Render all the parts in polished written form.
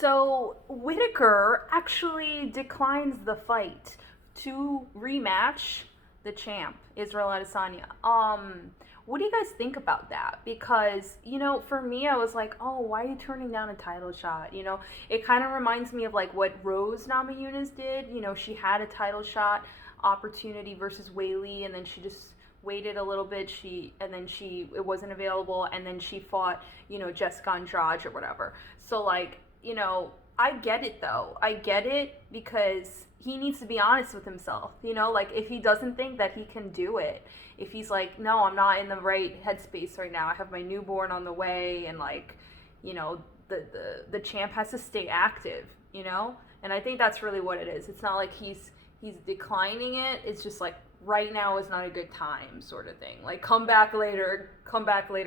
So Whitaker actually declines the fight to rematch the champ, Israel Adesanya. What do you guys think about that? Because, for me, I was like, oh, why are you turning down a title shot? It kind of reminds me of like what Rose Namajunas did. She had a title shot opportunity versus Whaley, and then she just waited a little bit. It wasn't available, and then she fought, Jessica Andrade or whatever. So like, I get it though. I get it because he needs to be honest with himself. Like if he doesn't think that he can do it, if he's like, no, I'm not in the right headspace right now. I have my newborn on the way, and like, the champ has to stay active. And I think that's really what it is. It's not like he's declining it. It's just like right now is not a good time, sort of thing. Like come back later,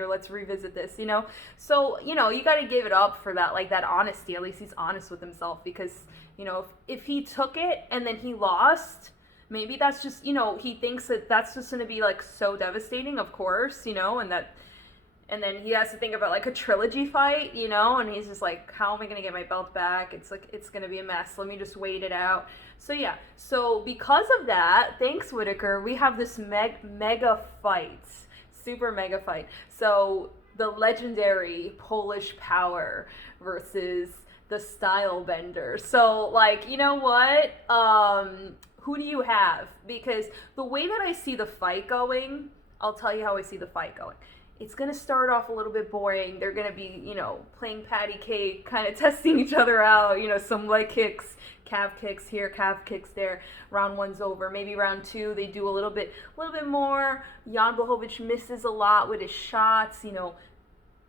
let's revisit this, So, you got to give it up for that, like that honesty. At least he's honest with himself, because, if he took it and then he lost, maybe that's just, he thinks that that's just going to be like so devastating, of course, and then he has to think about like a trilogy fight, and he's just like, how am I going to get my belt back? It's like, it's going to be a mess. Let me just wait it out. So yeah, so because of that, thanks Whitaker, we have this mega fight, super mega fight. So the legendary Polish Power versus the Style Bender. So like, you know what? Who do you have? Because the way that I see the fight going, I'll tell you how I see the fight going. It's going to start off a little bit boring. They're going to be, playing patty cake, kind of testing each other out, some leg kicks, calf kicks here, calf kicks there. Round one's over. Maybe round two, they do a little bit more. Jan Blachowicz misses a lot with his shots.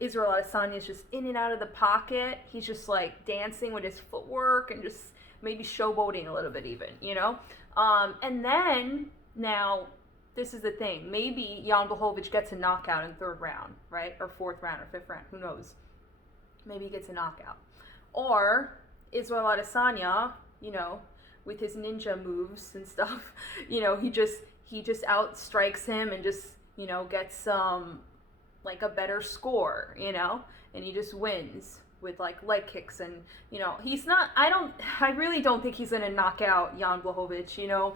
Israel Adesanya is just in and out of the pocket. He's just like dancing with his footwork and just maybe showboating a little bit even, And then now, this is the thing. Maybe Jan Blachowicz gets a knockout in the third round, right? Or fourth round or fifth round. Who knows? Maybe he gets a knockout. Or Israel Adesanya, with his ninja moves and stuff, he just outstrikes him and just, gets like a better score, and he just wins with like leg kicks, and I really don't think he's gonna knock out Jan Blachowicz,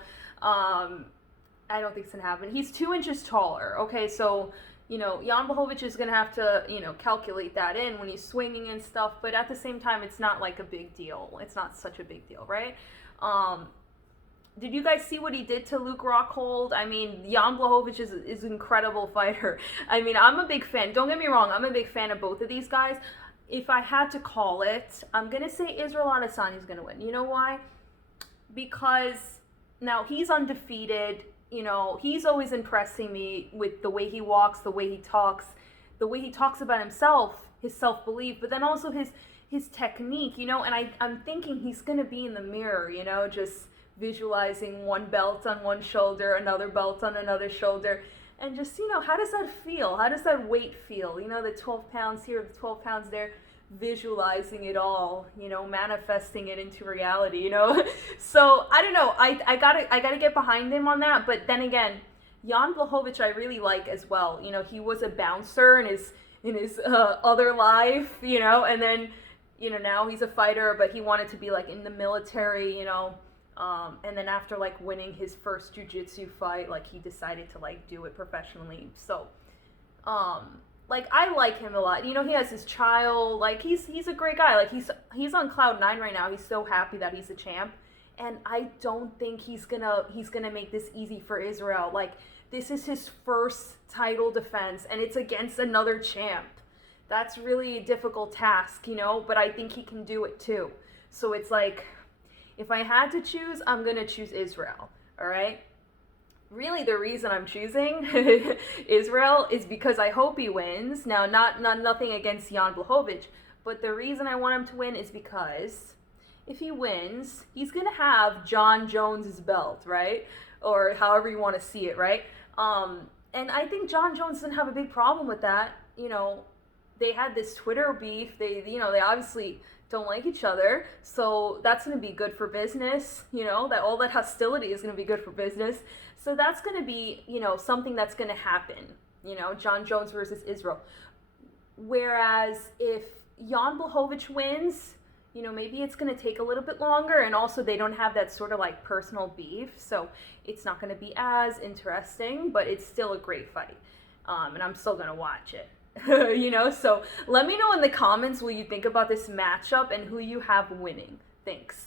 I don't think it's gonna happen. He's 2 inches taller. Okay, so Jan Blachowicz is gonna have to calculate that in when he's swinging and stuff. But at the same time, it's not like a big deal. It's not such a big deal, right? Did you guys see what he did to Luke Rockhold? I mean, Jan Blachowicz is an incredible fighter. I mean, I'm a big fan. Don't get me wrong. I'm a big fan of both of these guys. If I had to call it, I'm gonna say Israel Adesanya is gonna win. You know why? Because now he's undefeated. He's always impressing me with the way he walks, the way he talks about himself, his self-belief, but then also his technique, and I'm thinking he's going to be in the mirror, just visualizing one belt on one shoulder, another belt on another shoulder, and just, how does that feel? How does that weight feel? The 12 pounds here, the 12 pounds there, visualizing it all, manifesting it into reality, So I don't know. I gotta get behind him on that. But then again, Jan Blachowicz I really like as well. He was a bouncer in his other life, and then now he's a fighter, but he wanted to be like in the military, and then after like winning his first jiu-jitsu fight, like he decided to like do it professionally. So like I like him a lot. He has his child. Like he's a great guy. Like he's on cloud 9 right now. He's so happy that he's a champ, and I don't think he's gonna make this easy for Israel. Like this is his first title defense, and it's against another champ. That's really a difficult task, But I think he can do it too. So it's like, if I had to choose, I'm gonna choose Israel. All right. Really, the reason I'm choosing Israel is because I hope he wins. Now, nothing against Jan Blachowicz, but the reason I want him to win is because if he wins, he's gonna have John Jones's belt, right? Or however you want to see it, right? And I think John Jones didn't have a big problem with that. They had this Twitter beef. They obviously don't like each other, so that's going to be good for business. That all that hostility is going to be good for business. So that's going to be, something that's going to happen. John Jones versus Israel. Whereas if Jan Blachowicz wins, you know, maybe it's going to take a little bit longer, and also they don't have that sort of like personal beef, so it's not going to be as interesting, but it's still a great fight. And I'm still going to watch it. You know, so let me know in the comments what you think about this matchup and who you have winning. Thanks.